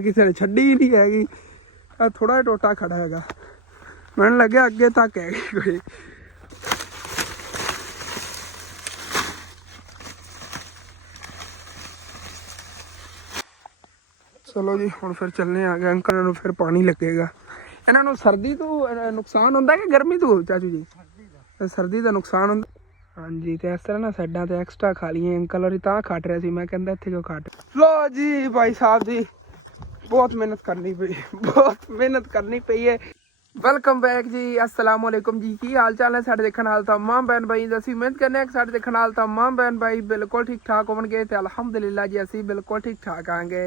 ਕਿਸੇ ਨੇ ਛੱਡੀ ਹੀ ਨਹੀਂ ਹੈਗੀ। ਥੋੜਾ ਜਿਹਾ ਟੋਟਾ ਖੜਾ ਹੈਗਾ, ਮੈਨੂੰ ਲੱਗਿਆ ਅੱਗੇ ਤੱਕ ਹੈਗੀ ਕੋਈ। ਚਲੋ ਜੀ ਹੁਣ ਫਿਰ ਚੱਲਣੇ ਆ ਗਏ। ਅੰਕਲ ਨੂੰ ਫਿਰ ਪਾਣੀ ਲੱਗੇਗਾ। ਇਹਨਾਂ ਨੂੰ ਸਰਦੀ ਤੋਂ ਨੁਕਸਾਨ ਹੁੰਦਾ ਕਿ ਗਰਮੀ ਤੋਂ ਚਾਚੂ ਜੀ? ਸਰਦੀ ਦਾ ਨੁਕਸਾਨ ਹੁੰਦਾ। ਹਾਂਜੀ, ਤੇ ਇਸ ਤਰ੍ਹਾਂ ਨਾ ਸਾਈਡਾਂ ਤੇ ਐਕਸਟਰਾ ਖਾ ਲਈਏ। ਅੰਕਲ ਹੋਰੀ ਤਾਂ ਖੱਟ ਰਿਹਾ ਸੀ, ਮੈਂ ਕਹਿੰਦਾ ਇੱਥੇ ਕਿਉਂ ਖੱਟ। ਲੋ ਜੀ ਭਾਈ ਸਾਹਿਬ ਜੀ, ਬਹੁਤ ਮਿਹਨਤ ਕਰਨੀ ਪਈ, ਬਹੁਤ ਮਿਹਨਤ ਕਰਨੀ ਪਈ ਹੈ। ਵੈਲਕਮ ਬੈਕ ਜੀ, अस्सलाम वालेकुम जी। की हाल चाल है साढ़े देखने हाल तमाम बहन भाई। ਅਸੀਂ ਉਮੀਦ ਕਰਨੇ ਆ ਕਿ ਸਾਡੇ ਦੇਖਣ ਹਾਲ ਤਮਾਮ ਬहन भाई ਬਿਲਕੁਲ ਠੀਕ ਠਾਕ ਹੋਣਗੇ ਤੇ ਅਲਹਮਦੁਲਿਲਾ ਜੀ ਅਸੀਂ ਬਿਲਕੁਲ ਠੀਕ ਠਾਕ ਆਂਗੇ।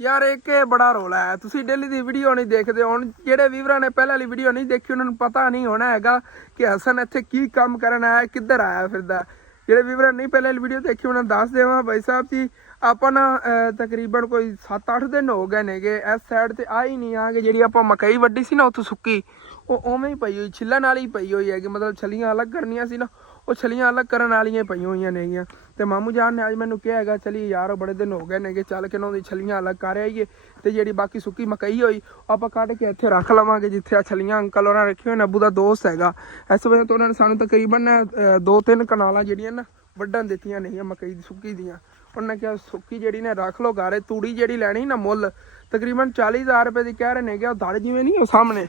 ਯਾਰ ਇੱਕ ਬੜਾ ਰੋਲਾ ਹੈ, ਤੁਸੀਂ ਡੇਲੀ ਦੀ ਵੀਡੀਓ ਨਹੀਂ ਦੇਖਦੇ। ਹੁਣ ਜਿਹੜੇ ਵੀਵਰਾਂ ਨੇ ਪਹਿਲਾਂ ਵਾਲੀ ਵੀਡੀਓ ਨਹੀਂ ਦੇਖੀ ਉਹਨਾਂ ਨੂੰ ਪਤਾ ਨਹੀਂ ਹੋਣਾ ਹੈਗਾ ਕਿ ਹਸਨ ਇੱਥੇ ਕੀ ਕੰਮ ਕਰਨ ਆਇਆ, ਕਿੱਧਰ ਆਇਆ ਫਿਰਦਾ। ਜਿਹੜੇ ਵੀਵਰਾਂ ਨਹੀਂ ਪਹਿਲਾਂ ਵਾਲੀ ਵੀਡੀਓ ਦੇਖੀ ਉਹਨਾਂ ਨੂੰ ਦੱਸ ਦੇਵਾਂ ਭਾਈ ਸਾਹਿਬ ਜੀ, ਆਪਾਂ ਨਾ ਤਕਰੀਬਨ ਕੋਈ 7-8 ਦਿਨ ਹੋ ਗਏ ਨੇਗੇ ਇਸ ਸਾਈਡ ਤੇ ਆ ਹੀ ਨਹੀਂ ਆ ਕਿ ਜਿਹੜੀ ਆਪਾਂ ਮਕਈ ਵੱਢੀ ਸੀ ਨਾ ਉੱਥੋਂ ਸੁੱਕੀ, ਉਹ ਉਵੇਂ ਹੀ ਪਈ ਹੋਈ, ਛਿੱਲਣ ਵਾਲੀ ਹੀ ਪਈ ਹੋਈ ਹੈਗੀ। ਮਤਲਬ ਛਲੀਆਂ ਅਲੱਗ ਕਰਨੀਆਂ ਸੀ ਨਾ, ਉਹ ਛਲੀਆਂ ਅਲੱਗ ਕਰਨ ਵਾਲੀਆਂ ਪਈਆਂ ਹੋਈਆਂ ਨੇਗੀਆਂ। ਤੇ ਮਾਮੂ ਜਾਨ ਨੇ ਅੱਜ ਮੈਨੂੰ ਕਿਹਾ ਹੈਗਾ ਚਲੀ ਯਾਰ ਬੜੇ ਦਿਨ ਹੋ ਗਏ ਨੇਗੇ, ਚੱਲ ਕੇ ਉਹਨਾਂ ਦੀ ਛਲੀਆਂ ਅਲੱਗ ਕਰ ਆਈਏ ਤੇ ਜਿਹੜੀ ਬਾਕੀ ਸੁੱਕੀ ਮਕਈ ਹੋਈ ਆਪਾਂ ਕੱਢ ਕੇ ਇੱਥੇ ਰੱਖ ਲਵਾਂਗੇ ਜਿੱਥੇ ਆ ਛਲੀਆਂ ਅੰਕਲ ਉਹਨਾਂ ਰੱਖੇ ਹੋਏ ਨੇ। ਅੱਬੂ ਦਾ ਦੋਸਤ ਹੈਗਾ, ਇਸ ਵਜ੍ਹਾ ਤੋਂ ਉਹਨਾਂ ਨੇ ਸਾਨੂੰ ਤਕਰੀਬਨ 2-3 ਕਨਾਲਾਂ ਜਿਹੜੀਆਂ ਨਾ ਵੱਢਣ ਦਿੱਤੀਆਂ ਨੇਗੀਆਂ ਮਕਈ ਦੀ ਸੁੱਕੀ ਦੀਆਂ। ਉਹਨਾਂ ਨੇ ਕਿਹਾ ਸੁੱਕੀ ਜਿਹੜੀ ਨੇ ਰੱਖ ਲਓ ਘਰੇ, ਤੂੜੀ ਜਿਹੜੀ ਲੈਣੀ ਨਾ ਮੁੱਲ ਤਕਰੀਬਨ 40,000 ਰੁਪਏ ਦੀ ਕਹਿ ਰਹੇ ਨੇਗੇ। ਉਹ ਦੜ ਜਿਵੇਂ ਨਹੀਂ ਉਹ ਸਾਹਮਣੇ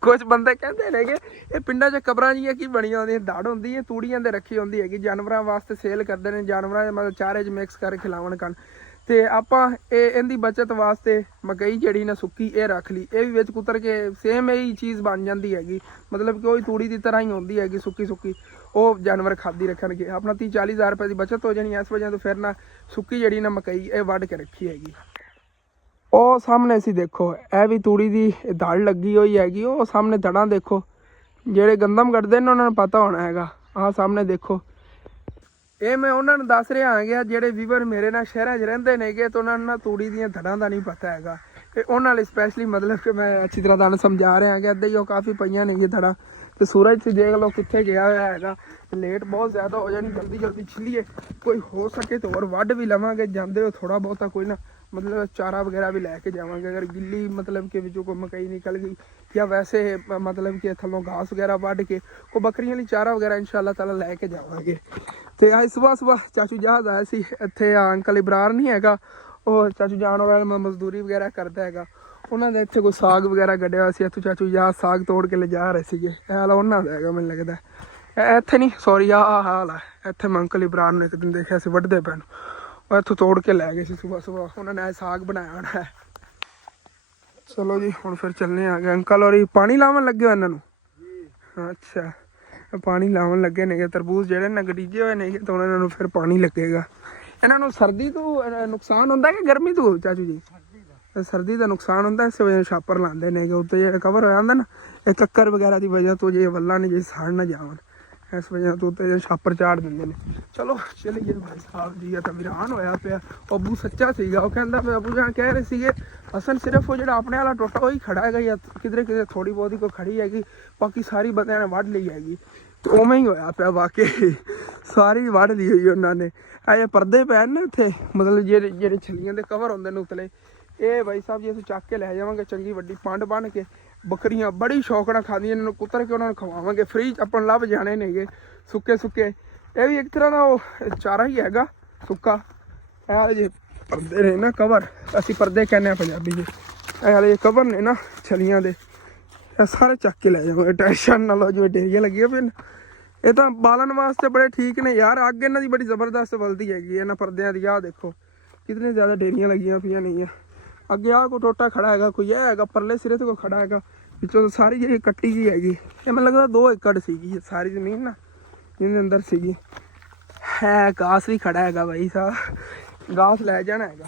ਕੁਝ ਬੰਦੇ ਕਹਿੰਦੇ ਨੇਗੇ ਇਹ ਪਿੰਡਾਂ 'ਚ ਕਬਰਾਂ ਜਿਹੀਆਂ ਕੀ ਬਣੀਆਂ ਹੁੰਦੀਆਂ, ਦੜ ਹੁੰਦੀ ਹੈ ਤੂੜੀਆਂ ਦੇ ਰੱਖੀ ਹੁੰਦੀ ਹੈਗੀ, ਜਾਨਵਰਾਂ ਵਾਸਤੇ ਸੇਲ ਕਰਦੇ ਨੇ, ਜਾਨਵਰਾਂ ਦੇ ਮਤਲਬ ਚਾਰੇ 'ਚ ਮਿਕਸ ਕਰਕੇ ਖਿਲਾਵਣ ਕਰਨ। ਤੇ ਆਪਾਂ ਇਹਦੀ ਬਚਤ ਵਾਸਤੇ ਮਕਈ ਜਿਹੜੀ ਨਾ ਸੁੱਕੀ ਇਹ ਰੱਖ ਲਈ, ਇਹ ਵੀ ਵਿੱਚ ਕੁਤਰ ਕੇ ਸੇਮ ਇਹੀ ਚੀਜ਼ ਬਣ ਜਾਂਦੀ ਹੈਗੀ। ਮਤਲਬ ਕਿ ਉਹੀ ਤੂੜੀ ਦੀ ਤਰ੍ਹਾਂ ਹੀ ਹੁੰਦੀ ਹੈਗੀ ਸੁੱਕੀ, ਉਹ ਜਾਨਵਰ ਖਾਦੀ ਰੱਖਣਗੇ। ਆਪਣਾ 30-40,000 ਰੁਪਏ ਦੀ ਬਚਤ ਹੋ ਜਾਣੀ। ਇਸ ਵਜ੍ਹਾ ਤੋਂ ਫਿਰ ਨਾ ਸੁੱਕੀ ਜਿਹੜੀ ਨਾ ਮਕਈ ਇਹ ਵੱਢ ਕੇ ਰੱਖੀ ਹੈਗੀ। ਉਹ ਸਾਹਮਣੇ ਸੀ ਦੇਖੋ, ਇਹ ਵੀ ਤੂੜੀ ਦੀ ਦੜ ਲੱਗੀ ਹੋਈ ਹੈਗੀ। ਉਹ ਸਾਹਮਣੇ ਦੜਾਂ ਦੇਖੋ, ਜਿਹੜੇ ਗੰਦਮ ਕੱਢਦੇ ਨੇ ਉਹਨਾਂ ਨੂੰ ਪਤਾ ਹੋਣਾ ਹੈਗਾ। ਆਹ ਸਾਹਮਣੇ ਦੇਖੋ, ਇਹ ਮੈਂ ਉਹਨਾਂ ਨੂੰ ਦੱਸ ਰਿਹਾ ਹੈਗਾ ਜਿਹੜੇ ਵੀਵਰ ਮੇਰੇ ਨਾਲ ਸ਼ਹਿਰਾਂ 'ਚ ਰਹਿੰਦੇ ਨੇਗੇ ਤੇ ਉਹਨਾਂ ਨੂੰ ਨਾ ਤੂੜੀ ਦੀਆਂ ਦੜਾਂ ਦਾ ਨਹੀਂ ਪਤਾ ਹੈਗਾ। ਤੇ ਉਹਨਾਂ ਲਈ ਸਪੈਸ਼ਲੀ ਮਤਲਬ ਕਿ ਮੈਂ ਅੱਛੀ ਤਰ੍ਹਾਂ ਤੁਹਾਨੂੰ ਸਮਝਾ ਰਿਹਾ ਹੈਗਾ। ਇੱਦਾਂ ਹੀ ਉਹ ਕਾਫੀ ਪਈਆਂ ਨੇਗੀਆਂ ਦੜਾਂ। ਤੇ ਸੂਰਜ 'ਚ ਦੇਖ ਲਓ ਕਿੱਥੇ ਗਿਆ ਹੋਇਆ ਹੈਗਾ। ਲੇਟ ਬਹੁਤ ਜ਼ਿਆਦਾ ਹੋ ਜਾਣੀ, ਜਲਦੀ ਛਿੱਲੀਏ। ਕੋਈ ਹੋ ਸਕੇ ਤਾਂ ਹੋਰ ਵੱਢ ਵੀ ਲਵਾਂਗੇ ਜਾਂਦੇ ਹੋ ਥੋੜ੍ਹਾ ਬਹੁਤਾ, ਕੋਈ ਨਾ ਮਤਲਬ ਚਾਰਾ ਵਗੈਰਾ ਵੀ ਲੈ ਕੇ ਜਾਵਾਂਗੇ। ਅਗਰ ਗਿੱਲੀ ਮਤਲਬ ਕਿ ਵਿੱਚੋਂ ਕੋਈ ਮਕਈ ਨਿਕਲ ਗਈ ਜਾਂ ਵੈਸੇ ਮਤਲਬ ਕਿ ਥੱਲੋਂ ਘਾਸ ਵਗੈਰਾ ਵੱਢ ਕੇ ਉਹ ਬੱਕਰੀਆਂ ਲਈ ਚਾਰਾ ਵਗੈਰਾ ਇਨਸ਼ਾਅੱਲਾ ਤਾਲਾ ਲੈ ਕੇ ਜਾਵਾਂਗੇ। ਤੇ ਅੱਜ ਸੁਬਾਹ ਚਾਚੂ ਜਹਾਜ਼ ਆਇਆ ਸੀ ਇੱਥੇ। ਅੰਕਲ ਇਬਰਾਰ ਨਹੀਂ ਹੈਗਾ, ਉਹ ਚਾਚੂ ਜਾਣ ਵਾਲਾ ਮਜ਼ਦੂਰੀ ਵਗੈਰਾ ਕਰਦਾ ਹੈਗਾ। ਉਹਨਾਂ ਦੇ ਇੱਥੇ ਕੋਈ ਸਾਗ ਵਗੈਰਾ ਕੱਢਿਆ ਹੋਇਆ ਸੀ, ਇੱਥੋਂ ਚਾਚੂ ਜਹਾਜ਼ ਸਾਗ ਤੋੜ ਕੇ ਲਿਜਾ ਰਹੇ ਸੀਗੇ। ਇਹ ਹਾਲ ਉਹਨਾਂ ਦਾ ਹੈਗਾ ਮੈਨੂੰ ਲੱਗਦਾ। ਇੱਥੇ ਨਹੀਂ ਸੌਰੀ ਆਹ ਹਾਲ ਹੈ ਇੱਥੇ। ਮੈਂ ਅੰਕਲ ਇਬਰਾਰ ਨੂੰ ਇੱਕ ਦਿਨ ਦੇਖਿਆ ਸੀ ਵੱਢਦੇ ਪੈਣ, ਉਹ ਇੱਥੋਂ ਤੋੜ ਕੇ ਲੈ ਗਏ ਸੀ ਸੁਬਾਹ। ਉਹਨਾਂ ਨੇ ਸਾਗ ਬਣਾਇਆ ਹੋਣਾ ਹੈ। ਚਲੋ ਜੀ ਹੁਣ ਫਿਰ ਚੱਲਣੇ ਆ ਗਏ। ਅੰਕਲ ਹੋਰੀ ਪਾਣੀ ਲਾਉਣ ਲੱਗੇ ਹੋ ਇਹਨਾਂ ਨੂੰ? ਅੱਛਾ, ਪਾਣੀ ਲਾਉਣ ਲੱਗੇ ਨੇਗੇ। ਤਰਬੂਜ਼ ਜਿਹੜੇ ਨੇ ਗਡੀਜੇ ਹੋਏ ਨੇਗੇ ਤਾਂ ਉਹਨਾਂ ਨੂੰ ਫਿਰ ਪਾਣੀ ਲੱਗੇਗਾ। ਇਹਨਾਂ ਨੂੰ ਸਰਦੀ ਤੋਂ ਨੁਕਸਾਨ ਹੁੰਦਾ ਕਿ ਗਰਮੀ ਤੋਂ ਚਾਚੂ ਜੀ? ਸਰਦੀ ਦਾ ਨੁਕਸਾਨ ਹੁੰਦਾ, ਇਸ ਵਜ੍ਹਾ ਛਾਪਰ ਲਾਉਂਦੇ ਨੇਗੇ ਉੱਤੇ ਜਿਹੜਾ ਕਵਰ ਹੋਇਆ ਹੁੰਦਾ ਨਾ, ਇਹ ਕੱਕਰ ਵਗੈਰਾ ਦੀ ਵਜ੍ਹਾ ਤੋਂ ਜੇ ਵੱਲਾਂ ਨੇ ਜੇ ਸੜ ਨਾ ਜਾਵਣ, ਇਸ ਵਜ੍ਹਾ ਤੋਂ ਉੱਤੇ ਛਾਪਰ ਚਾੜ ਦਿੰਦੇ ਨੇ। ਚਲੋ ਚਲੀਏ ਭਾਈ ਸਾਹਿਬ ਜੀ। ਤਾਂ ਵੀਰਾਨ ਹੋਇਆ ਪਿਆ। ਅੱਬੂ ਸੱਚਾ ਸੀਗਾ, ਉਹ ਕਹਿੰਦਾ ਪਿਆ ਅੱਬੂ ਜਾਨ ਕਹਿ ਰਹੇ ਸੀਗੇ ਅਸਲ ਸਿਰਫ ਉਹ ਜਿਹੜਾ ਆਪਣੇ ਵਾਲਾ ਟੋਟਾ ਉਹੀ ਖੜਾ ਹੈਗਾ ਜਾਂ ਕਿਧਰੇ ਥੋੜੀ ਬਹੁਤੀ ਕੋਈ ਖੜੀ ਹੈਗੀ, ਬਾਕੀ ਸਾਰੀ ਬੰਦਿਆਂ ਨੇ ਵੱਢ ਲਈ ਹੈਗੀ। ਤੇ ਉਵੇਂ ਹੀ ਹੋਇਆ ਪਿਆ ਵਾਕਈ, ਸਾਰੀ ਵੱਢ ਲਈ ਹੋਈ ਉਹਨਾਂ ਨੇ। ਇਹ ਪਰਦੇ ਪੈਣ ਨਾ ਇੱਥੇ, ਮਤਲਬ ਜਿਹੜੇ ਛੱਲੀਆਂ ਦੇ ਕਵਰ ਹੁੰਦੇ ਨੇ ਉਤਲੇ, ਇਹ ਭਾਈ ਸਾਹਿਬ ਜੀ ਅਸੀਂ ਚੱਕ ਕੇ ਲੈ ਜਾਵਾਂਗੇ ਚੰਗੀ ਵੱਡੀ ਪੰਡ ਬੰਨ ਕੇ। ਬੱਕਰੀਆਂ ਬੜੀ ਸ਼ੌਕ ਨਾਲ ਖਾਂਦੀਆਂ, ਇਹਨਾਂ ਨੂੰ ਕੁਤਰ ਕੇ ਉਹਨਾਂ ਨੂੰ ਖਵਾਵਾਂਗੇ। ਫ੍ਰੀ 'ਚ ਆਪਾਂ ਲੱਭ ਜਾਣੇ ਨੇਗੇ ਸੁੱਕੇ। ਇਹ ਵੀ ਇੱਕ ਤਰ੍ਹਾਂ ਦਾ ਉਹ ਚਾਰਾ ਹੀ ਹੈਗਾ ਸੁੱਕਾ। ਇਹ ਜੇ ਪਰਦੇ ਨੇ ਨਾ ਕਵਰ, ਅਸੀਂ ਪਰਦੇ ਕਹਿੰਦੇ ਹਾਂ ਪੰਜਾਬੀ 'ਚ। ਇਹ ਵਾਲੇ ਕਵਰ ਨੇ ਨਾ ਛਲੀਆਂ ਦੇ, ਇਹ ਸਾਰੇ ਚੱਕ ਕੇ ਲੈ ਜਾਵਾਂਗੇ। ਟੈਨਸ਼ਨ ਨਾ ਲਓ, ਜਿਵੇਂ ਢੇਰੀਆਂ ਲੱਗੀਆਂ ਪਈਆਂ। ਇਹ ਤਾਂ ਬਾਲਣ ਵਾਸਤੇ ਬੜੇ ਠੀਕ ਨੇ ਯਾਰ। ਅੱਗ ਇਹਨਾਂ ਦੀ ਬੜੀ ਜ਼ਬਰਦਸਤ ਬਲਦੀ ਹੈਗੀ ਇਹਨਾਂ ਪਰਦਿਆਂ ਦੀ। ਆਹ ਦੇਖੋ ਕਿਤਨੇ ਜ਼ਿਆਦਾ ਢੇਰੀਆਂ ਲੱਗੀਆਂ ਪਈਆਂ ਨੇਗੀਆਂ। ਅੱਗੇ ਆਹ ਕੋਈ ਟੋਟਾ ਖੜਾ ਹੈਗਾ, ਕੋਈ ਇਹ ਹੈਗਾ ਪਰਲੇ ਸਿਰੇ ਤੇ ਕੋਈ ਖੜਾ ਹੈਗਾ। ਵਿੱਚੋਂ ਸਾਰੀ ਜਿਹੜੀ ਕੱਟੀ ਜਿਹੀ ਹੈਗੀ, ਇਹ ਮੈਨੂੰ ਲੱਗਦਾ 2 ਏਕੜ ਸੀਗੀ ਸਾਰੀ ਜ਼ਮੀਨ ਨਾ ਜਿਹਦੇ ਅੰਦਰ ਸੀਗੀ। ਹੈ ਘਾਸ ਵੀ ਖੜਾ ਹੈਗਾ ਭਾਈ ਸਾਹਿਬ, ਘਾਸ ਲੈ ਜਾਣਾ ਹੈਗਾ।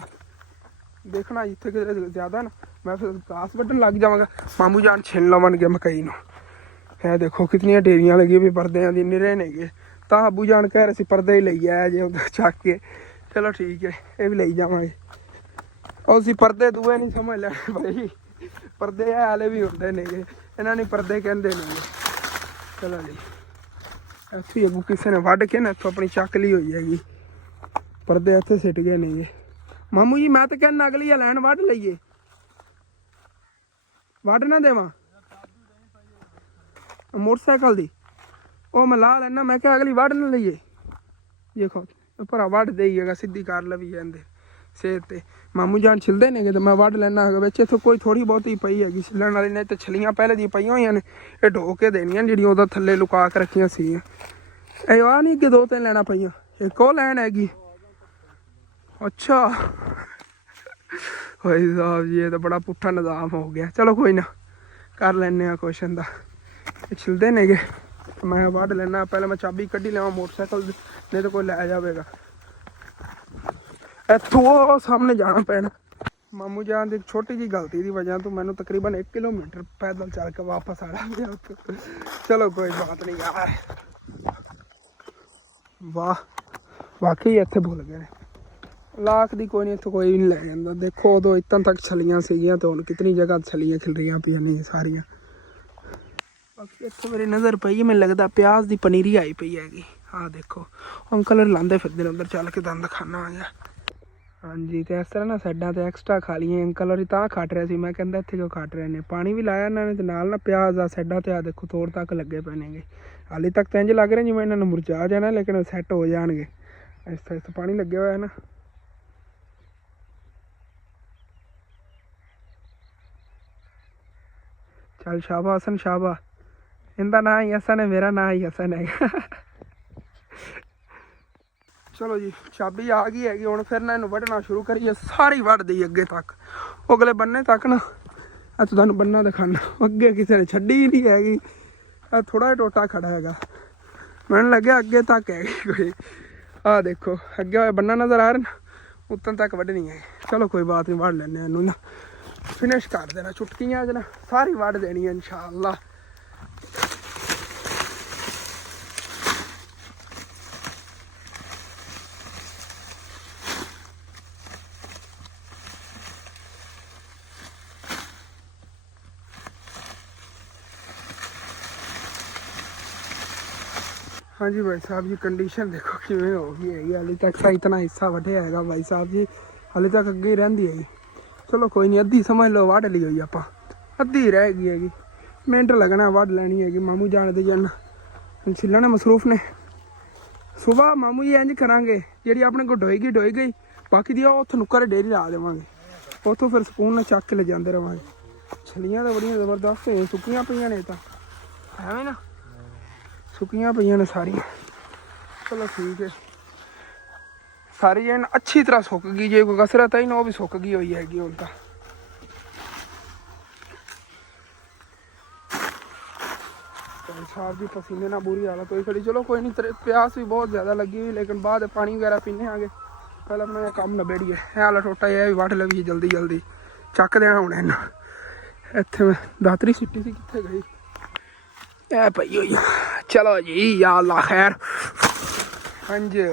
ਦੇਖਣਾ ਜਿੱਥੇ ਕਿਤੇ ਜ਼ਿਆਦਾ ਨਾ ਮੈਂ ਫਿਰ ਘਾਸ ਵੱਢਣ ਲੱਗ ਜਾਵਾਂਗਾ। ਮਾਮੂ ਜਾਨ ਛਿੱਲ ਲਵਣਗੇ ਮਕਈ ਨੂੰ। ਇਹ ਦੇਖੋ ਕਿਤਨੀਆਂ ਢੇਰੀਆਂ ਲੱਗੀਆਂ ਵੀ ਪਰਦਿਆਂ ਦੀ, ਨਿਰੇ ਨੇਗੇ। ਤਾਂ ਅੱਬੂ ਜਾਨ ਕਹਿ ਰਹੇ ਸੀ ਪਰਦੇ ਹੀ ਲਈ ਆਇਆ ਜੇ ਉੱਧਰ ਚੱਕ ਕੇ। ਚਲੋ ਠੀਕ ਹੈ, ਇਹ ਵੀ ਲਈ ਜਾਵਾਂਗੇ। ਉਹ ਅਸੀਂ ਪਰਦੇ ਦੂਏ ਨਹੀਂ ਸਮਝ ਲੈਣੇ ਭਾਈ, ਪਰਦੇ ਇਹ ਵਾਲੇ ਵੀ ਹੁੰਦੇ ਨੇਗੇ, ਇਹਨਾਂ ਨੇ ਪਰਦੇ ਕਹਿੰਦੇ ਨੇਗੇ। ਚਲੋ ਜੀ ਇੱਥੇ ਅੱਗੋਂ ਕਿਸੇ ਨੇ ਵੱਢ ਕੇ ਨਾ ਇੱਥੋਂ ਆਪਣੀ ਚੱਕ ਲਈ ਹੋਈ ਹੈਗੀ। ਪਰਦੇ ਇੱਥੇ ਸਿੱਟ ਗਏ ਨੇਗੇ। ਮਾਮੂ ਜੀ ਮੈਂ ਤਾਂ ਕਹਿੰਦਾ ਅਗਲੀ ਆ ਲੈਣ ਵੱਢ ਲਈਏ, ਵੱਢ ਨਾ ਦੇਵਾਂ ਮੋਟਰਸਾਈਕਲ ਦੀ, ਉਹ ਮੈਂ ਲਾ ਲੈਣਾ। ਮੈਂ ਕਿਹਾ ਅਗਲੀ ਵੱਢ ਨਾ ਲਈਏ, ਦੇਖੋ ਭਰਾ ਵੱਢ ਦੇਈਏਗਾ, ਸਿੱਧੀ ਕਰ ਲਵੀ ਜਾਂਦੇ ਸਿਹਤ ਤੇ। ਮਾਮੂ ਜਾਨ ਛਿਲਦੇ ਨੇਗੇ ਤੇ ਮੈਂ ਵੱਢ ਲੈਣਾ ਹੈਗਾ। ਵਿੱਚ ਇੱਥੋਂ ਕੋਈ ਥੋੜੀ ਬਹੁਤੀ ਪਈ ਹੈਗੀ ਛਿੱਲਣ ਵਾਲੀ, ਨੇ ਤੇ ਛਲੀਆਂ ਪਹਿਲੇ ਦੀ ਪਈਆਂ ਹੋਈਆਂ ਨੇ, ਇਹ ਢੋ ਕੇ ਦੇਣੀਆਂ ਜਿਹੜੀਆਂ ਉਹਦਾ ਥੱਲੇ ਲੁਕਾ ਕੇ ਰੱਖੀਆਂ ਸੀਗੀਆਂ। ਇਹ ਆ ਨਹੀਂ ਕਿ 2-3 ਲੈਣਾ ਪਈਆਂ, ਇੱਕ ਉਹ ਲੈਣ ਹੈਗੀ। ਅੱਛਾ ਭਾਈ ਸਾਹਿਬ ਜੀ ਇਹ ਤਾਂ ਬੜਾ ਪੁੱਠਾ ਨਿਜ਼ਾਮ ਹੋ ਗਿਆ। ਚਲੋ ਕੋਈ ਨਾ ਕਰ ਲੈਂਦੇ ਹਾਂ ਕੁਛ ਦਾ। ਇਹ ਛਿਲਦੇ ਨੇਗੇ, ਮੈਂ ਵੱਢ ਲੈਣਾ। ਪਹਿਲਾਂ ਮੈਂ ਚਾਬੀ ਕੱਢੀ ਲਵਾਂ ਮੋਟਰਸਾਈਕਲ ਦੀ, ਨਹੀਂ ਤਾਂ ਕੋਈ ਲੈ ਜਾਵੇਗਾ। ਇੱਥੋਂ ਉਹ ਸਾਹਮਣੇ ਜਾਣਾ ਪੈਣਾ। ਮਾਮੂ ਜਾਨ ਦੀ ਛੋਟੀ ਜਿਹੀ ਗਲਤੀ ਦੀ ਵਜ੍ਹਾ ਤੋਂ ਮੈਨੂੰ ਤਕਰੀਬਨ 1 ਕਿਲੋਮੀਟਰ ਪੈਦਲ ਚੱਲ ਕੇ ਵਾਪਸ ਆਣਾ ਪਿਆ ਉੱਥੇ। ਚਲੋ ਕੋਈ ਬਾਤ ਨਹੀਂ ਯਾਰ। ਵਾਹ ਵਾਕਈ ਇੱਥੇ ਭੁੱਲ ਗਏ ਨੇ। ਲਾਖ ਦੀ ਕੋਈ ਨਹੀਂ, ਇੱਥੇ ਕੋਈ ਨਹੀਂ ਲੈ ਜਾਂਦਾ। ਦੇਖੋ ਉਦੋਂ ਇੱਥੋਂ ਤੱਕ ਛਲੀਆਂ ਸੀਗੀਆਂ ਤੇ ਹੁਣ ਕਿਤਨੀ ਜਗ੍ਹਾ ਛਲੀਆਂ ਖਿਲ ਰਹੀਆਂ ਪਈਆਂ ਨੇ ਸਾਰੀਆਂ। ਬਾਕੀ ਇੱਥੇ ਮੇਰੀ ਨਜ਼ਰ ਪਈ, ਮੈਨੂੰ ਲੱਗਦਾ ਪਿਆਜ਼ ਦੀ ਪਨੀਰੀ ਆਈ ਪਈ ਹੈਗੀ। ਆਹ ਦੇਖੋ ਅੰਕਲ ਲਾਉਂਦੇ ਫਿਰਦੇ ਨੇ ਉੱਧਰ ਚੱਲ ਕੇ, ਦੰਦ ਖਾਨਾ ਆ ਗਿਆ। ਹਾਂਜੀ ਤੇ ਇਸ ਤਰ੍ਹਾਂ ਨਾ ਸਾਈਡਾਂ ਤੇ ਐਕਸਟਰਾ ਖਾ ਲਈਆਂ। ਅੰਕਲ ਹੋਰੀ ਤਾਂ ਖੱਟ ਰਿਹਾ ਸੀ, ਮੈਂ ਕਹਿੰਦਾ ਇੱਥੇ ਕਿਉਂ ਖੱਟ ਰਹੇ ਨੇ। ਪਾਣੀ ਵੀ ਲਾਇਆ ਇਹਨਾਂ ਨੇ ਤੇ ਨਾਲ ਨਾ ਪਿਆਜ਼ ਆ ਸਾਈਡਾਂ ਤੇ, ਆ ਦੇਖੋ ਤੋੜ ਤੱਕ ਲੱਗੇ ਪਏ ਨੇਗੇ। ਹਾਲੇ ਤੱਕ ਤਾਂ ਇੰਝ ਲੱਗ ਰਿਹਾ ਜਿਵੇਂ ਇਹਨਾਂ ਨੂੰ ਮੁਰਝਾ ਜਾਣਾ, ਲੇਕਿਨ ਸੈੱਟ ਹੋ ਜਾਣਗੇ। ਇਸ ਤਰ੍ਹਾਂ ਪਾਣੀ ਲੱਗਿਆ ਹੋਇਆ ਨਾ। ਚੱਲ ਸ਼ਾਬਾ ਹਸਨ ਸ਼ਾਬਾ। ਇਹਦਾ ਨਾਂ ਹੀ ਹਸਨ ਹੈ, ਮੇਰਾ ਨਾਂ ਹੀ ਹਸਨ ਹੈਗਾ। ਚਲੋ ਜੀ ਚਾਬੀ ਆ ਗਈ ਹੈਗੀ। ਹੁਣ ਫਿਰ ਨਾ ਇਹਨੂੰ ਵੱਢਣਾ ਸ਼ੁਰੂ ਕਰੀਏ। ਸਾਰੀ ਵੱਢ ਦਈ ਅੱਗੇ ਤੱਕ, ਉਹ ਅਗਲੇ ਬੰਨੇ ਤੱਕ ਨਾ। ਅੱਜ ਤੁਹਾਨੂੰ ਬੰਨਾ ਦਿਖਾਣਾ, ਅੱਗੇ ਕਿਸੇ ਨੇ ਛੱਡੀ ਹੀ ਨਹੀਂ ਹੈਗੀ। ਇਹ ਥੋੜਾ ਜਿਹਾ ਟੋਟਾ ਖੜਾ ਹੈਗਾ, ਮੈਨੂੰ ਲੱਗਿਆ ਅੱਗੇ ਤੱਕ ਹੈਗੀ ਕੋਈ। ਆਹ ਦੇਖੋ ਅੱਗੇ ਹੋਇਆ ਬੰਨਾ ਨਜ਼ਰ ਆ ਰਿਹਾ ਨਾ, ਉੱਤੋਂ ਤੱਕ ਵੱਢਣੀ ਹੈ। ਚਲੋ ਕੋਈ ਬਾਤ ਨਹੀਂ, ਵੱਢ ਲੈਂਦੇ ਇਹਨੂੰ ਨਾ, ਫਿਨਿਸ਼ ਕਰ ਦੇਣਾ ਚੁਟਕੀਆਂ 'ਚ ਨਾ, ਸਾਰੀ ਵੱਢ ਦੇਣੀ ਹੈ ਇਨਸ਼ਾਅੱਲਾ। हाँ जी भाई साहब जी कंडीशन देखो किमें हो गई है। हाले तक तो इतना हिस्सा वढ़िया है भाई साहब जी, हाले तक अगे ही रही है। चलो कोई नहीं, अद्धी समझ लो वढ़ ली हुई आप, अद्धी रह गई हैगी। मिनट लगना वढ़ लैनी हैगी। मामू जान दे जन छिलने मसरूफ ने। सुबह मामू जी इंज करांगे, जी अपने को डोएगी डोई गई, बाकी दी उत्थे नुक्कर डेरी ला देवांगे, उत्थों फिर स्पून ने चक के ले जाते रहांगे। छलियां तो बड़ियां जबरदस्त है, सुक्कियां पईयां ने तां एवें ना, सुक्कियां पईयां ने सारियां। चलो ठीक है, सारी जन अच्छी तरह सुक गई। जे कोई कसरत है ना, वो भी सुक गई हुई हैगी हुण तां। साहब जी पसीने ना बुरी हालत हुई खड़ी। चलो कोई नहीं, प्यास भी बहुत ज़्यादा लगी हुई, लेकिन बाद पानी वगैरह पीने आगे। पहले अपना काम नबेड़िए। हाल टोटा यह भी वढ़ लवी जल्दी जल्दी चक देना हुण इन्हूं। इत्थे मैं दातरी सिट्टी सी, कित्थे गई ऐ पई हुई। चलो जी या अल्लाह खैर। हाँ जी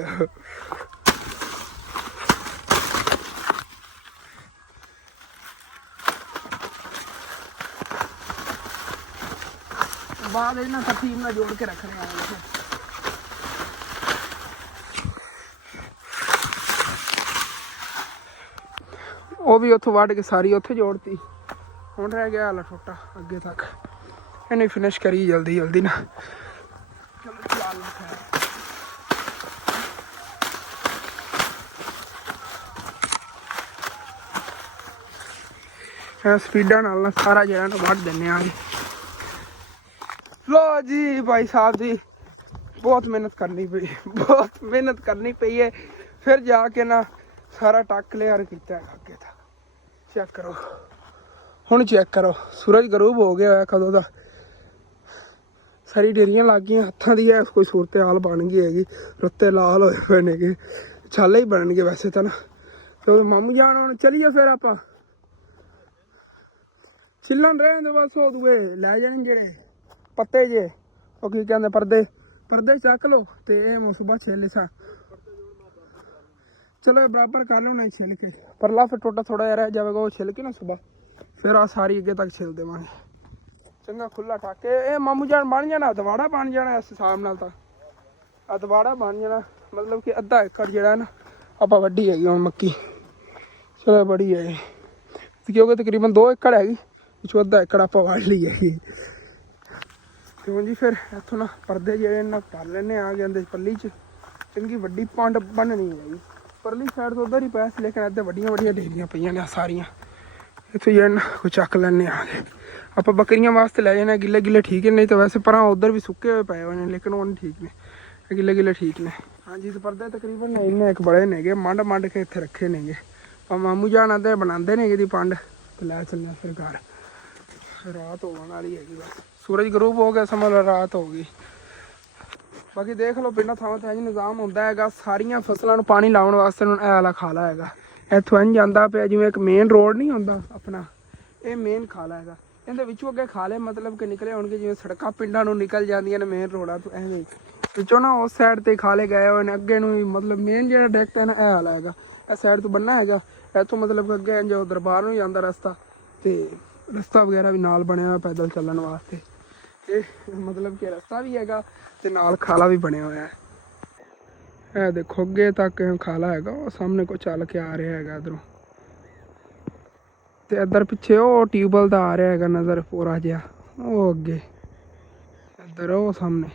बाद इन्हें तरतीब में जोड़ के रखने आए। वो भी उत्थों वढ़ के सारी उत्थे जोड़ती। हुण रह गया हाल छोटा अगे तक, इन्हें फिनिश करी जल्दी जल्दी ना। स्पीडा नाल ना सारा जरा ना वढ़ देने आ। लो जी भाई साहब जी, बहुत मेहनत करनी पई, बहुत मेहनत करनी पई है। फिर जाके ना सारा टक क्लियर किया अगे तक। चेक करो हुण, चेक करो सूरज गरूब हो गया है कदों दा। सारी डेरियां लग गई हत्थां दी, कोई सूरत हाल बन गई हैगी। रुत्ते लाल होए पे ने, छाले ही बननगे वैसे तो ना। तो मामू जान हुण चलीए फिर आपां छिलन रहे तो बस हो दुए लै जाने जेड़े पत्ते जे, वो की कहते परदे, परदे चक लो तो ये सुबह छिल सा। चलो बराबर कर लो नहीं छिल के, परला फिर टोटा थोड़ा जहा रह जाएगा, वो छिल के ना सुबह फिर आ सारी अगे तक छिल देवांगे। चंगा खुला टाके ये मामू जान बन जाना, दवाड़ा बन जाना इस हिसाब नाल। तां दवाड़ा बन जाना, मतलब कि अद्धा एकड़ जिहड़ा ना आपां वड्डी हैगी हुण मक्की। ਚਲੋ ਬੜੀ ਹੈ ਕਿਉਂਕਿ ਤਕਰੀਬਨ 2 ਏਕੜ ਹੈਗੀ, ਪਿੱਛੋਂ ਅੱਧਾ ਏਕੜ ਆਪਾਂ ਵਾੜ ਲਈ ਹੈਗੀ। ਤੇ ਹੁਣ ਜੀ ਫਿਰ ਇੱਥੋਂ ਨਾ ਪਰਦੇ ਜਿਹੜੇ ਇਹਨਾਂ ਭਰ ਲੈਣੇ ਆ ਗਏ ਅੰਦਰ ਪੱਲੀ 'ਚ, ਚੰਗੀ ਵੱਡੀ ਪੰਡ ਬੰਨਣੀ ਹੈ ਜੀ। ਪਰਲੀ ਸਾਈਡ ਤੋਂ ਉੱਧਰ ਹੀ ਪਿਆ ਸੀ, ਲੇਕਿਨ ਇੱਥੇ ਵੱਡੀਆਂ ਵੱਡੀਆਂ ਢੇਰੀਆਂ ਪਈਆਂ ਨੇ ਸਾਰੀਆਂ, ਇੱਥੇ ਜਿਹੜੇ ਨਾ ਕੋਈ ਚੱਕ ਲੈਣੇ ਆ ਗਏ। ਆਪਾਂ ਬੱਕਰੀਆਂ ਵਾਸਤੇ ਲੈ ਜਾਣਾ ਗਿੱਲੇ ਗਿੱਲੇ ਠੀਕ ਨੇ, ਨਹੀਂ ਤਾਂ ਵੈਸੇ ਪਰਾਂ ਉੱਧਰ ਵੀ ਸੁੱਕੇ ਹੋਏ ਪਏ ਹੋਏ ਨੇ, ਲੇਕਿਨ ਉਹ ਨਹੀਂ ਠੀਕ ਨੇ, ਗਿੱਲੇ ਗਿੱਲੇ ਠੀਕ ਨੇ। ਹਾਂਜੀ ਤੇ ਪਰਦੇ ਤਕਰੀਬਨ ਇੰਨੇ ਇੱਕ ਬੜੇ ਨੇਗੇ, ਮੰਡ ਕੇ ਇੱਥੇ ਰੱਖੇ ਨੇਗੇ। ਆ ਮਾਮੂ ਜਾਨ ਆਂਦੇ ਬਣਾਉਂਦੇ ਨੇ ਇਹਦੀ ਪੰਡ, ਤੇ ਲੈ ਚੱਲਣਾ ਫਿਰ ਘਰ। ਰਾਤ ਹੋਣ ਵਾਲੀ ਹੈਗੀ, ਬਸ ਸੂਰਜ ਗਰੂਬ ਹੋ ਗਿਆ, ਸਮਝ ਲਓ ਰਾਤ ਹੋ ਗਈ। ਬਾਕੀ ਦੇਖ ਲਓ ਪਿੰਡਾਂ ਥਾਵਾਂ ਤੇ ਇੰਝ ਨਿਜ਼ਾਮ ਹੁੰਦਾ ਹੈਗਾ, ਸਾਰੀਆਂ ਫਸਲਾਂ ਨੂੰ ਪਾਣੀ ਲਾਉਣ ਵਾਸਤੇ ਹੁਣ ਇਹ ਵਾਲਾ ਖਾਲਾ ਹੈਗਾ। ਇੱਥੋਂ ਇੰਝ ਜਾਂਦਾ ਪਿਆ ਜਿਵੇਂ ਇੱਕ ਮੇਨ ਰੋਡ ਨਹੀਂ ਹੁੰਦਾ ਆਪਣਾ, ਇਹ ਮੇਨ ਖਾਲਾ ਹੈਗਾ। ਇਹਦੇ ਵਿੱਚੋਂ ਅੱਗੇ ਖਾਲੇ ਮਤਲਬ ਕਿ ਨਿਕਲੇ ਹੋਣਗੇ, ਜਿਵੇਂ ਸੜਕਾਂ ਪਿੰਡਾਂ ਨੂੰ ਨਿਕਲ ਜਾਂਦੀਆਂ ਨੇ ਮੇਨ ਰੋਡਾਂ ਤੋਂ, ਐਵੇਂ ਵਿੱਚੋਂ ਨਾ ਉਸ ਸਾਈਡ ਤੇ ਖਾਲੇ ਗਏ ਹੋਏ ਨੇ। ਅੱਗੇ ਨੂੰ ਵੀ ਮਤਲਬ ਮੇਨ ਜਿਹੜਾ ਡਾਇਰੈਕਟ ਹੈ ਨਾ ਇਹ ਵਾਲਾ ਹੈਗਾ, ਇਹ ਸਾਈਡ ਤੋਂ ਬੰਨਾ ਹੈਗਾ। ਇੱਥੋਂ ਮਤਲਬ ਕਿ ਅੱਗੇ ਜੋ ਦਰਬਾਰ ਨੂੰ ਜਾਂਦਾ ਰਸਤਾ, ਤੇ ਰਸਤਾ ਵਗੈਰਾ ਵੀ ਨਾਲ ਬਣਿਆ ਹੋਇਆ ਪੈਦਲ ਚੱਲਣ ਵਾਸਤੇ। ਇਹ ਮਤਲਬ ਕਿ ਰਸਤਾ ਵੀ ਹੈਗਾ ਤੇ ਨਾਲ ਖਾਲਾ ਵੀ ਬਣਿਆ ਹੋਇਆ ਹੈ। ਇਹ ਦੇਖੋ ਅੱਗੇ ਤੱਕ ਖਾਲਾ ਹੈਗਾ, ਉਹ ਸਾਹਮਣੇ ਕੋਈ ਚੱਲ ਕੇ ਆ ਰਿਹਾ ਹੈਗਾ ਇੱਧਰੋਂ, ਤੇ ਇੱਧਰ ਪਿੱਛੇ ਉਹ ਟਿਊਬਵੈਲ ਦਾ ਆ ਰਿਹਾ ਹੈਗਾ ਨਜ਼ਰ ਪੂਰਾ ਜਿਹਾ, ਉਹ ਅੱਗੇ ਇੱਧਰ ਉਹ ਸਾਹਮਣੇ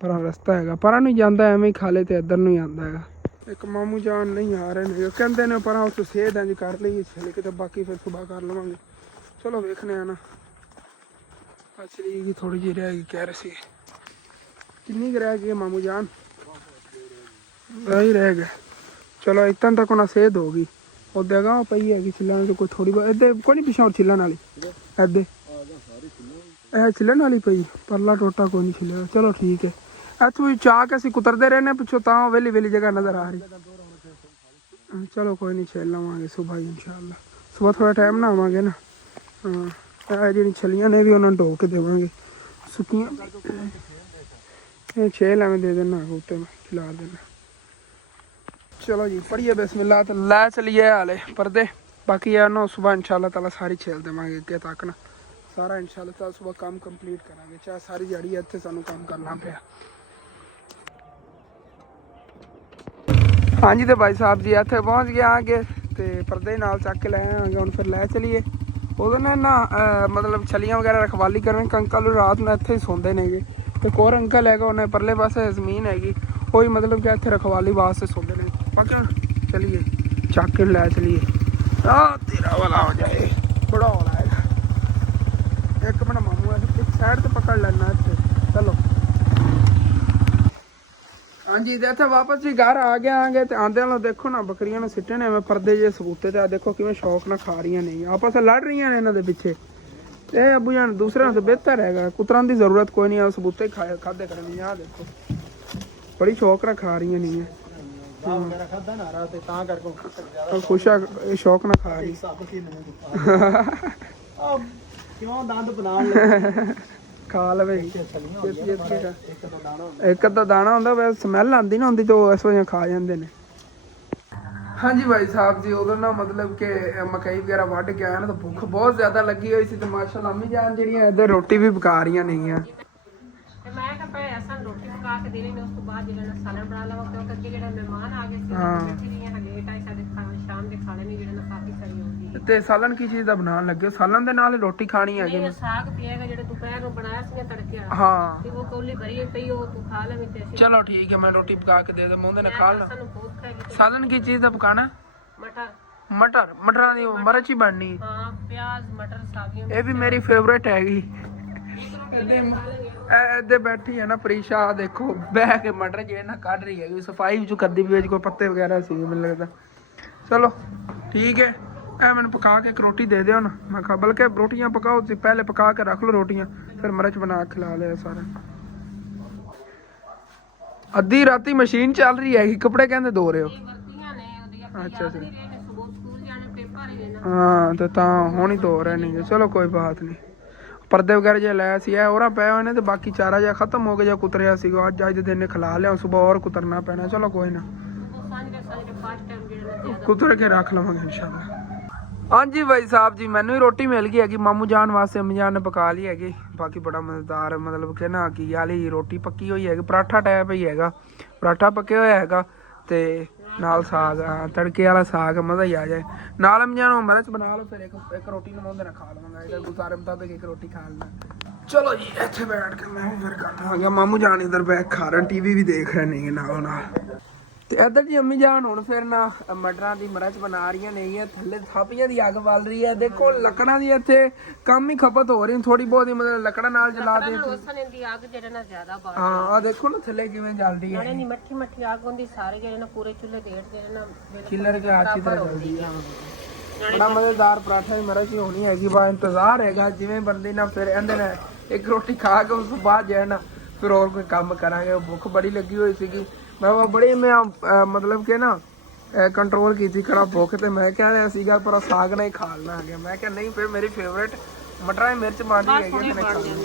ਪਰਾਂ ਰਸਤਾ ਹੈਗਾ, ਪਰਾਂ ਨੂੰ ਜਾਂਦਾ ਐਵੇਂ ਹੀ ਖਾਲੇ ਤੇ ਇੱਧਰ ਨੂੰ ਹੀ ਆਉਂਦਾ ਹੈਗਾ। ਇੱਕ ਮਾਮੂ ਜਾਨ ਨਹੀਂ ਆ ਰਹੇ ਨੇ, ਕਹਿੰਦੇ ਨੇ ਪਰਾਂ ਉੱਥੇ ਸੇਧ ਇੰਝ ਕਰ ਲਈ ਛਿਲਕ ਤੇ ਬਾਕੀ ਫਿਰ ਸੁਬਾਹ ਕਰ ਲਵਾਂਗੇ। ਚਲੋ ਵੇਖਣੇ ਆ ਨਾ। ਅਸਲੀ ਥੋੜੀ ਜਿਹੀ ਰਹਿ ਗਈ ਕਹਿ ਰਹੇ ਸੀ, ਕਿੰਨੀ ਕੁ ਰਹਿ ਗਈ ਮਾਮੂ ਜਾਨ? ਹੀ ਰਹਿ ਗਿਆ। ਚਲੋ ਇਤਾਂ ਤੱਕ ਉਹਨਾਂ ਸੇਧ ਹੋ ਗਈ, ਉਹਦੇ ਅਗਾਂਹ ਪਈ ਹੈਗੀ ਛਿੱਲਣ ਚ ਕੋਈ ਥੋੜੀ ਬਹੁਤ, ਇੱਧੇ ਕੋਈ ਨਹੀਂ ਪਿਛਾਂ ਛਿੱਲਣ ਵਾਲੀ, ਇੱਧੇ ਇਹ ਛਿੱਲਣ ਵਾਲੀ ਪਈ, ਪਰਲਾ ਟੋਟਾ ਕੋਈ ਨਹੀਂ ਛਿੱਲਿਆ। ਚਲੋ ਠੀਕ ਹੈ, ਇੱਥੋਂ ਵੀ ਚਾਹ ਕੇ ਅਸੀਂ ਕੁਤਰਦੇ ਰਹਿੰਦੇ ਪਿੱਛੋਂ, ਤਾਂ ਵੇਲੀ ਵੇਲੀ ਜਗ੍ਹਾ ਨਜ਼ਰ ਆ ਰਹੀ। ਚਲੋ ਕੋਈ ਨਹੀਂ ਛਿੱਲ ਲਵਾਂਗੇ ਸੁਬਾਹ ਹੀ ਇਨਸ਼ਾਅੱਲਾ, ਸੁਬਾਹ ਥੋੜ੍ਹਾ ਟਾਈਮ ਨਾ ਆਵਾਂਗੇ ਨਾ। ਹਾਂ ਇਹ ਜਿਹੜੀਆਂ ਛਲੀਆਂ ਨੇ ਵੀ ਉਹਨਾਂ ਨੂੰ ਢੋ ਕੇ ਦੇਵਾਂਗੇ ਸੁੱਕੀਆਂ, ਇਹ ਛੇਲ ਐਵੇਂ ਦੇ ਦੇਣਾ ਉੱਤੇ ਮੈਂ ਖਿਲਾ ਦੇਣਾ। ਚਲੋ ਜੀ ਪੜੀਏ ਬਿਸਮਿल्लाह ਤੇ ਲੈ ਚਲੀਏ ਹਾਲੇ ਪਰਦੇ। ਬਾਕੀ ਯਾਰ ਨਾ ਸੁਬਾਹ ਇਨਸ਼ਾਅੱਲਾ ਤਾਲਾ ਸਾਰੀ ਛੇਲ ਦੇਵਾਂਗੇ ਅੱਗੇ ਤੱਕ ਨਾ, ਸਾਰਾ ਇਨਸ਼ਾਅੱਲਾ ਤਾਲਾ ਸੁਬਾਹ ਕੰਮ ਕੰਪਲੀਟ ਕਰਾਂਗੇ, ਚਾਹੇ ਸਾਰੀ ਦਿਹਾੜੀ ਇੱਥੇ ਸਾਨੂੰ ਕੰਮ ਕਰਨਾ ਪਿਆ। ਹਾਂਜੀ ਤੇ ਭਾਈ ਸਾਹਿਬ ਜੀ ਇੱਥੇ ਪਹੁੰਚ ਗਏ ਆਗੇ, ਤੇ ਪਰਦੇ ਨਾਲ ਚੱਕ ਕੇ ਲੈ ਆਵਾਂਗੇ ਹੁਣ, ਫਿਰ ਲੈ ਚਲੀਏ। ਉਹਦੇ ਨਾਲ ਨਾ ਮਤਲਬ ਛਲੀਆਂ ਵਗੈਰਾ ਰਖਵਾਲੀ ਕਰਨ ਅੰਕਲ ਰਾਤ ਨੂੰ ਇੱਥੇ ਹੀ ਸੌਂਦੇ ਨੇਗੇ। ਇੱਕ ਹੋਰ ਅੰਕਲ ਹੈਗਾ, ਉਹਨੇ ਪਰਲੇ ਪਾਸੇ ਜ਼ਮੀਨ ਹੈਗੀ, ਉਹ ਹੀ ਮਤਲਬ ਕਿ ਇੱਥੇ ਰਖਵਾਲੀ ਵਾਸਤੇ ਸੌਂਦੇ ਨੇ। ਬਾਕੀ ਹੁਣ ਚਲੀਏ ਚੱਕ ਕੇ ਲੈ ਚਲੀਏ। ਆ ਤੇਰਾ ਵਾਲਾ ਹੋ ਜਾਏ, ਬੜਾ ਹੌਲਾ ਹੈਗਾ। ਇੱਕ ਮਿੰਟ ਮਾਮੂ ਇੱਕ ਸਾਈਡ ਤੇ ਪਕੜ ਲੈਣਾ ਇੱਥੇ, ਚਲੋ। ਹਾਂਜੀ ਤੇ ਇੱਥੇ ਵਾਪਸ ਵੀ ਘਰ ਆ ਗਏ ਆਂਗੇ, ਤੇ ਆਂਦੇ ਨਾਲ ਦੇਖੋ ਨਾ ਬੱਕਰੀਆਂ ਨੂੰ ਸਿੱਟੇ ਨੇ ਐਵੇਂ ਪਰਦੇ ਜੇ ਸਬੂਤੇ ਤੇ, ਆ ਦੇਖੋ ਕਿਵੇਂ ਸ਼ੌਕ ਨਾਲ ਖਾ ਰਹੀਆਂ ਨੇ, ਆਪਸ ਲੜ ਰਹੀਆਂ ਨੇ ਇਹਨਾਂ ਦੇ ਪਿੱਛੇ। ਇਹ ਅੱਬੂ ਜਾਨ ਦੂਸਰੇ ਨਾਲ ਤਾਂ ਬਿਹਤਰ ਹੈਗਾ, ਕੁਤਰਨ ਦੀ ਜ਼ਰੂਰਤ ਕੋਈ ਨਹੀਂ, ਆ ਸਬੂਤੇ ਖਾਦੇ ਕਰਨੀ। ਆ ਦੇਖੋ ਬੜੀ ਸ਼ੌਕ ਨਾਲ ਖਾ ਰਹੀਆਂ ਨੇ, ਖੁਸ਼ ਆ ਸ਼ੌਕ ਨਾਲ ਖਾ ਰਹੀ। ਕਿਉਂ ਦੰਦ ਬਣਾਉਣ ਖਾ ਲਵੇ ਇੱਕ ਅੱਧਾ ਦਾਣਾ ਹੁੰਦਾ, ਵੈਸੇ ਸਮੈਲ ਆਉਂਦੀ ਨਾ ਹੁੰਦੀ, ਤੇ ਉਹ ਇਸ ਵਜ੍ਹਾ ਖਾ ਜਾਂਦੇ ਨੇ। ਹਾਂਜੀ ਭਾਈ ਸਾਹਿਬ ਜੀ, ਉਦੋਂ ਨਾ ਮਤਲਬ ਕਿ ਮਕਈ ਵਗੈਰਾ ਵੱਢ ਕੇ ਆਇਆ ਨਾ, ਤਾਂ ਭੁੱਖ ਬਹੁਤ ਜ਼ਿਆਦਾ ਲੱਗੀ ਹੋਈ ਸੀ, ਤੇ ਮਾਸ਼ਾਅੱਲਾ ਅੰਮੀ ਜਾਨ ਜਿਹੜੀਆਂ ਇੱਧਰ ਰੋਟੀ ਵੀ ਪਕਾ ਰਹੀਆਂ ਨੇਗੀਆਂ। ਮੈਂ ਕਿਹਾ ਪਏ ਅਸਾਂ ਰੋਟੀ ਪਕਾ ਕੇ ਦੇਣੀ, ਉਸ ਤੋਂ ਬਾਅਦ ਜਿਹੜਾ ਸਾਲਨ ਬਣਾ ਲਵਾਂ, ਕਿਉਂਕਿ ਅੱਗੇ ਜਿਹੜਾ ਮਹਿਮਾਨ ਆ ਗਏ ਸੀ ਬੈਠੇ ਰਹੀਆਂ ਹਲੇ ਟਾਈ ਸਾਡੇ ਸ਼ਾਮ ਦੇ ਖਾਣੇ ਨੇ ਜਿਹੜੇ ਨਾ ਕਾਫੀ ਸੜੀ ਹੋਊਗੀ। ਤੇ ਸਾਲਨ ਕੀ ਚੀਜ਼ ਦਾ ਬਣਾਉਣ ਲੱਗੇ? ਸਾਲਨ ਦੇ ਨਾਲ ਰੋਟੀ ਖਾਣੀ ਹੈਗੀ? ਨਹੀਂ ਸਾਗ ਪਿਆਗਾ ਜਿਹੜਾ ਦੁਪਹਿਰ ਨੂੰ ਬਣਾਇਆ ਸੀ ਤੜਕੇ ਵਾਲਾ, ਹਾਂ ਤੇ ਉਹ ਕੌਲੀ ਭਰੀ ਪਈ, ਉਹ ਤੂੰ ਖਾ ਲੈ। ਤੇ ਚਲੋ ਠੀਕ ਹੈ, ਮੈਂ ਰੋਟੀ ਪਕਾ ਕੇ ਦੇ ਦਵਾਂ, ਉਹਦੇ ਨਾਲ ਖਾ ਲਾ। ਸਾਨੂੰ ਭੁੱਖ ਹੈਗੀ। ਸਾਲਨ ਕੀ ਚੀਜ਼ ਦਾ ਪਕਾਣਾ? ਮਟਰ ਮਟਰਾਂ ਦੀ ਮਿਰਚ ਹੀ ਬਣਨੀ। ਹਾਂ ਪਿਆਜ਼ ਮਟਰ ਸਾਗੀਆਂ, ਇਹ ਵੀ ਮੇਰੀ ਫੇਵਰੇਟ ਹੈਗੀ। ਇੱਥੇ ਬੈਠੀ ਹੈ ਨਾ ਪ੍ਰੀਸ਼ਾ, ਦੇਖੋ ਬਹਿ ਕੇ ਮਟਰ ਜਿਹੜੇ ਨਾ ਕੱਢ ਰਹੀ ਹੈਗੀ, ਸਫਾਈ ਵਿੱਚ ਕਰਦੀ ਵੀ, ਕੋਈ ਪੱਤੇ ਵਗੈਰਾ ਸੀ ਮੈਨੂੰ ਲੱਗਦਾ। ਚਲੋ ਠੀਕ ਹੈ, ਇਹ ਮੈਨੂੰ ਪਕਾ ਕੇ ਇੱਕ ਰੋਟੀ ਦੇ ਦਿਓ ਨਾ। ਮੈਂ ਕਿਹਾ ਬਲਕਿ ਰੋਟੀਆਂ ਪਕਾਓ ਤੁਸੀਂ, ਪਹਿਲੇ ਪਕਾ ਕੇ ਰੱਖ ਲਓ ਰੋਟੀਆਂ, ਫਿਰ ਮਿਰਚ ਬਣਾ ਕੇ ਖਿਲਾ ਲਿਆ ਸਾਰਾ। ਅੱਧੀ ਰਾਤੀ ਮਸ਼ੀਨ ਚੱਲ ਰਹੀ ਹੈਗੀ, ਕੱਪੜੇ ਕਹਿੰਦੇ ਧੋ ਰਹੇ ਹੋ? ਅੱਛਾ ਅੱਛਾ ਹਾਂ, ਤੇ ਤਾਂ ਹੁਣ ਹੀ ਧੋ ਰਹੇ ਨੇ। ਚਲੋ ਕੋਈ ਬਾਤ ਨਹੀਂ। ਪਰਦੇ ਵਗੈਰਾ ਜੇ ਲਾਇਆ ਸੀ ਇਹ ਹੋਰਾਂ ਪਏ ਹੋਏ ਨੇ, ਤੇ ਬਾਕੀ ਚਾਰਾ ਜਿਹਾ ਖਤਮ ਹੋ ਗਿਆ ਜਾਂ ਕੁਤਰਿਆ ਸੀਗਾ, ਅੱਜ ਦੇ ਦਿਨ ਨੇ ਖਿਲਾ ਲਿਆ, ਸੁਬਾਹ ਹੋਰ ਕੁਤਰਨਾ ਪੈਣਾ। ਚਲੋ ਕੋਈ ਨਾ, ਕੁਤਰ ਕੇ ਰੱਖ ਲਵਾਂਗੇ ਇਨਸ਼ਾਅੱਲਾ। ਹਾਂਜੀ ਭਾਈ ਸਾਹਿਬ ਜੀ, ਮੈਨੂੰ ਹੀ ਰੋਟੀ ਮਿਲ ਗਈ ਹੈਗੀ, ਮਾਮੂ ਜਾਨ ਵਾਸਤੇ ਅੰਮੀ ਜਾਨ ਨੇ ਪਕਾ ਲਈ ਹੈਗੀ। ਬਾਕੀ ਬੜਾ ਮਜ਼ੇਦਾਰ ਮਤਲਬ ਕਿ ਨਾ ਕੀ ਵਾਲੀ ਰੋਟੀ ਪੱਕੀ ਹੋਈ ਹੈਗੀ, ਪਰਾਠਾ ਟਾਈਪ ਹੀ ਹੈਗਾ, ਪਰਾਠਾ ਪੱਕਿਆ ਹੋਇਆ ਹੈਗਾ। ਤੇ ਨਾਲ ਸਾਗ, ਹਾਂ ਤੜਕੇ ਵਾਲਾ ਸਾਗ ਮਜ਼ਾ ਹੀ ਆ ਜਾਏ। ਨਾਲ ਅਮੀਆਂ ਨੂੰ ਮਿਰਚ ਬਣਾ ਲਓ, ਫਿਰ ਇੱਕ ਰੋਟੀ ਨੂੰ ਉਹਦੇ ਨਾਲ ਖਾ ਲਵਾਂਗਾ। ਇਹਦਾ ਗੁਜ਼ਾਰੇ ਮੁਤਾਬਿਕ ਇੱਕ ਰੋਟੀ ਖਾ ਲੈਣਾ। ਚਲੋ ਜੀ ਇੱਥੇ ਬੈਠ ਕੇ ਮੈਂ ਫਿਰ ਕਰਦਾ ਆ ਗਿਆ। ਮਾਮੂ ਜਾਨ ਇਧਰ ਬੈਠ ਖਾ ਰਹੇ, ਟੀਵੀ ਵੀ ਦੇਖ ਰਹੇ ਨੇ ਨਾਲੋਂ ਨਾਲ। ਤੇ ਇੱਧਰ ਜੀ ਅੰਮੀ ਜਾਨ ਹੁਣ ਫਿਰ ਨਾ ਮਟਰਾਂ ਦੀ ਮਿਰਚ ਬਣਾ ਰਹੀਆਂ ਨੇ। ਥੱਲੇ ਥਾਪੀਆਂ ਦੀ ਅੱਗ ਬਲ ਰਹੀ ਹੈ। ਦੇਖੋ ਲੱਕੜਾਂ ਦੀ ਇੱਥੇ ਕੰਮ ਹੀ ਖਪਤ ਹੋ ਰਹੀ ਥੋੜੀ ਬਹੁਤੀ, ਮਤਲਬ ਲੱਕੜਾਂ ਨਾਲ ਜਲਾ ਦੇ। ਰੋਸਨ ਦੀ ਅੱਗ ਜਿਹੜਾ ਨਾ ਜ਼ਿਆਦਾ ਬਾਲ ਹਾਂ ਆ ਦੇਖੋ ਨਾ ਥੱਲੇ ਕਿਵੇਂ ਜਲਦੀ ਹੈ। ਨਾਲੇ ਨੀ ਮੱਠੀ ਮੱਠੀ ਅੱਗ ਹੁੰਦੀ, ਸਾਰੇ ਜਿਹੜੇ ਨਾ ਪੂਰੇ ਚੁੱਲ੍ਹੇ ਦੇ ਜਿਹੜੇ ਨਾ ਕਿਲਰ ਕੇ ਅੱਛੀ ਤਰ੍ਹਾਂ ਜਲਦੀ ਹੈ। ਬੜਾ ਮਜ਼ੇਦਾਰ ਪਰਾਠਾ ਦੀ ਮਿਰਚ ਹੀ ਹੋਣੀ ਹੈਗੀ। ਬਾ ਇੰਤਜ਼ਾਰ ਹੈਗਾ ਜਿਵੇਂ ਬੰਦੇ ਨਾ ਫਿਰ ਇਹਦੇ ਨਾਲ ਇੱਕ ਰੋਟੀ ਖਾ ਕੇ ਉਸ ਤੋਂ ਬਾਅਦ ਜਿਹੜਾ ਨਾ ਫਿਰ ਹੋਰ ਕੋਈ ਕੰਮ ਕਰਾਂਗੇ। ਭੁੱਖ ਬੜੀ ਲੱਗੀ ਹੋਈ ਸੀਗੀ। ਮੈਂ ਬੜੀ ਮਤਲਬ ਕਿ ਨਾ ਕੰਟਰੋਲ ਕੀਤੀ ਖੜਾ ਭੁੱਖ, ਤੇ ਮੈਂ ਕਹਿ ਰਿਹਾ ਸੀਗਾ ਪਰ ਸਾਗ ਨਾਲ ਹੀ ਖਾ ਲੈਣਾ ਆ ਗਿਆ। ਮੈਂ ਕਿਹਾ ਨਹੀਂ ਫਿਰ ਮੇਰੀ ਫੇਵਰੇਟ ਮਟਰਾਂ ਦੀ ਮਿਰਚ ਮਾਰਨੀ ਹੈਗੀ ਤੇ ਖਾ ਲੈਣੀ।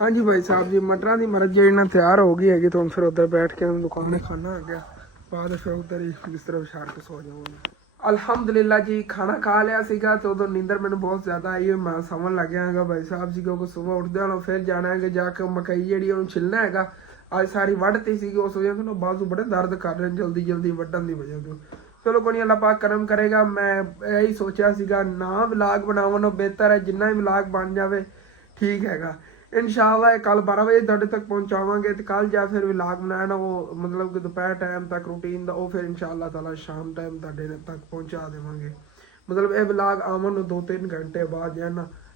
ਹਾਂਜੀ ਭਾਈ ਸਾਹਿਬ ਜੀ, ਮਟਰਾਂ ਦੀ ਮਿਰਚ ਜਿਹੜੀ ਨਾ ਤਿਆਰ ਹੋ ਗਈ ਹੈਗੀ। तो ਫਿਰ ਉੱਧਰ ਬੈਠ ਕੇ ਦੁਕਾਨੇ ਖਾਣਾ ਆ ਗਿਆ। ਬਾਅਦ ਫਿਰ ਉੱਧਰ ਹੀ ਬਿਸਤਰਾ ਵਿਛਾੜ ਕੇ ਸੋ ਜਾਵਾਂਗੇ। ਅਲਹਮਦੁਲਿਲਾ ਜੀ ਖਾਣਾ ਖਾ ਲਿਆ ਸੀਗਾ ਤੇ ਉਦੋਂ ਨੀਂਦਰ ਮੈਨੂੰ ਬਹੁਤ ਜ਼ਿਆਦਾ ਆਈ। ਮੈਂ ਸੌਣ ਲੱਗਿਆ ਹੈਗਾ ਭਾਈ ਸਾਹਿਬ ਜੀ, ਕਿਉਂਕਿ ਸਵੇਰ ਉੱਠਦੇ ਹਾਂ ਫਿਰ ਜਾਣਾ ਹੈਗਾ ਜਾ ਕੇ ਮਕਈ ਜਿਹੜੀ ਉਹਨੂੰ ਛਿਲਣਾ ਹੈਗਾ। ਅੱਜ ਸਾਰੀ ਵੱਢਤੀ ਸੀਗੀ, ਉਸ ਵਜ੍ਹਾ ਤੋਂ ਬਾਜ਼ੂ ਬੜੇ ਦਰਦ ਕਰ ਰਹੇ ਜਲਦੀ ਜਲਦੀ ਵੱਢਣ ਦੀ ਵਜ੍ਹਾ ਤੋਂ। ਚਲੋ ਕੋਈ ਅੱਲਾਹ ਪਾਕ ਕਰਮ ਕਰੇਗਾ। ਮੈਂ ਇਹੀ ਸੋਚਿਆ ਸੀਗਾ ਨਾ ਵਲਾਗ ਬਣਾਉਣ ਨੂੰ ਬਿਹਤਰ ਹੈ ਜਿੰਨਾ ਹੀ ਵਲਾਗ ਬਣ ਜਾਵੇ ਠੀਕ ਹੈਗਾ। ਇਨਸ਼ਾਅੱਲਾ ਕੱਲ 12 ਵਜੇ ਤੁਹਾਡੇ ਤੱਕ ਪਹੁੰਚਾਵਾਂਗੇ। ਤੇ ਕੱਲ ਜਾਂ ਫਿਰ ਵਲਾਗ ਬਣਾਉਣਾ ਉਹ ਮਤਲਬ ਕਿ ਦੁਪਹਿਰ ਟਾਈਮ ਤੱਕ ਰੂਟੀਨ ਦਾ ਉਹ ਫਿਰ ਇਨਸ਼ਾਅੱਲਾ ਤਾਲਾ ਸ਼ਾਮ ਟਾਈਮ ਤੁਹਾਡੇ ਤੱਕ ਪਹੁੰਚਾ ਦੇਵਾਂਗੇ। ਮਤਲਬ ਇਹ ਵਲਾਗ ਆਉਣ ਨੂੰ 2-3 ਘੰਟੇ ਬਾਅਦ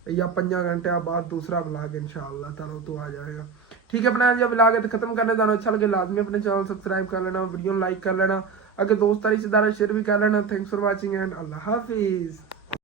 ਜਾਂ 5 ਘੰਟਿਆਂ ਬਾਅਦ ਦੂਸਰਾ ਵਲਾਗ ਇਨਸ਼ਾਅੱਲਾ ਤਾਲਾ ਤੋਂ ਆ ਜਾਏਗਾ। ठीक है अपना जो व्लॉग है तो खत्म करने दानो अच्छा लगे लाजमी अपने चैनल सब्सक्राइब कर लेना, वीडियो लाइक कर लेना, अगर दोस्त रिश्तेदार शेयर भी कर लेना। थैंक्स फॉर वाचिंग एंड अल्लाह हाफिज़।